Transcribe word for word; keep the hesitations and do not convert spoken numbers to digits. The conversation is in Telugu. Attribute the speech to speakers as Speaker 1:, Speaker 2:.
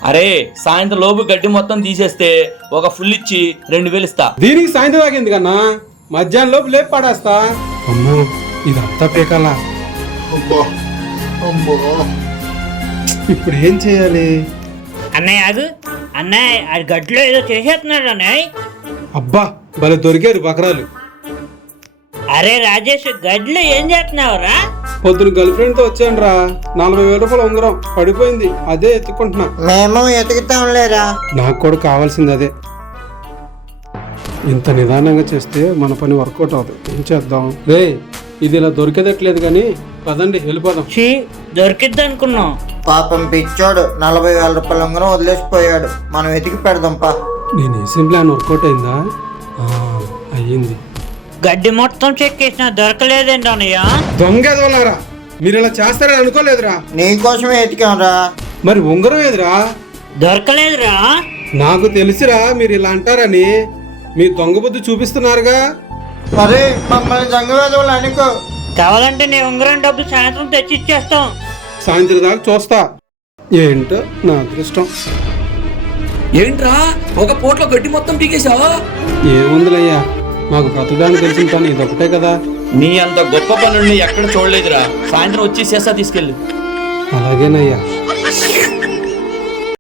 Speaker 1: అరే సాయంత్రం లోపు గడ్డి మొత్తం తీసేస్తే ఒక ఫుల్ ఇచ్చి రెండు వేలు ఇస్తా.
Speaker 2: దీనికి సాయంత్రం దాకింది కన్నా, మధ్యాహ్నం లోపు లేపు పడేస్తా. అమ్మో ఇదంతా పీకాలా. ఇప్పుడు ఏం చేయాలి?
Speaker 3: అన్నయ్య ఆగు అన్నయ్య, అది గడ్డిలో ఏదో చేసేస్తున్నాడు అన్నయ్య.
Speaker 2: అబ్బా భలే దొరికారు బకరాలు.
Speaker 3: అరే రాజేష్, గడ్డిలో ఏం చేస్తున్నావురా?
Speaker 2: పొద్దున గర్ల్ ఫ్రెండ్ తో వచ్చాను రా, నలభై వేల రూపాయలు ఉంగరం పడిపోయింది, అదే ఎత్తుకుంటున్నా.
Speaker 4: మేము ఎతుకుతాం లేరా.
Speaker 2: నాకు కూడా కావాల్సింది అదే. ఇంత నిదానంగా చేస్తే మన పని వర్కౌట్ అవుతుంది. ఏం చేద్దాం రే, ఇది ఇలా దొరికేదట్లేదు కానీ పదండి వెళ్ళిపోదాం.
Speaker 3: చీ, దొరికిద్ది అనుకున్నాం.
Speaker 4: పాపం పిచ్చోడు నలభై వేల రూపాయల ఉంగరం వదిలేసిపోయాడు. మనం వెతికి పెడదాం పా.
Speaker 2: నేను వేసిన ప్లాన్ వర్కౌట్ అయిందా? ఆ, అయ్యింది.
Speaker 3: గడ్డి మొత్తం చెక్ చేసినా దొరకలేదేంటి అన్నయ్య?
Speaker 2: దొంగ ఎదవలారా, మీరు ఇలా చేస్తారని అనుకోలేదురా.
Speaker 4: నీకోసమే వెతికాంరా.
Speaker 2: మరి ఉంగరం ఏదిరా?
Speaker 3: దొరకలేదురా.
Speaker 2: నాకు తెలిసిరా మీరు ఇలా అంటారని. మీ దొంగ బుద్ధి చూపిస్తున్నారుగా.
Speaker 4: మరి మమ్మల్ని జంగవేదవులు అనుకో.
Speaker 3: కావాలంటే నీ ఉంగరం డబ్బు సాయంత్రం తెచ్చి ఇచ్చేస్తాం.
Speaker 2: సాయంత్రం దాకా చూస్తా. ఏంటో నా అదృష్టం.
Speaker 1: ఏంట్రా ఒక పూటలో గడ్డి మొత్తం పీకేశావా?
Speaker 2: ఏముందిలయ్యా, మాకు బ్రతకడానికి తెలిసిన పని ఇదొకటే కదా.
Speaker 1: నీ అంత గొప్ప పనుల్ని ఎక్కడ చూడలేదురా. సాయంత్రం వచ్చి చేస్తా, తీసుకెళ్ళు.
Speaker 2: అలాగేనయ్యా.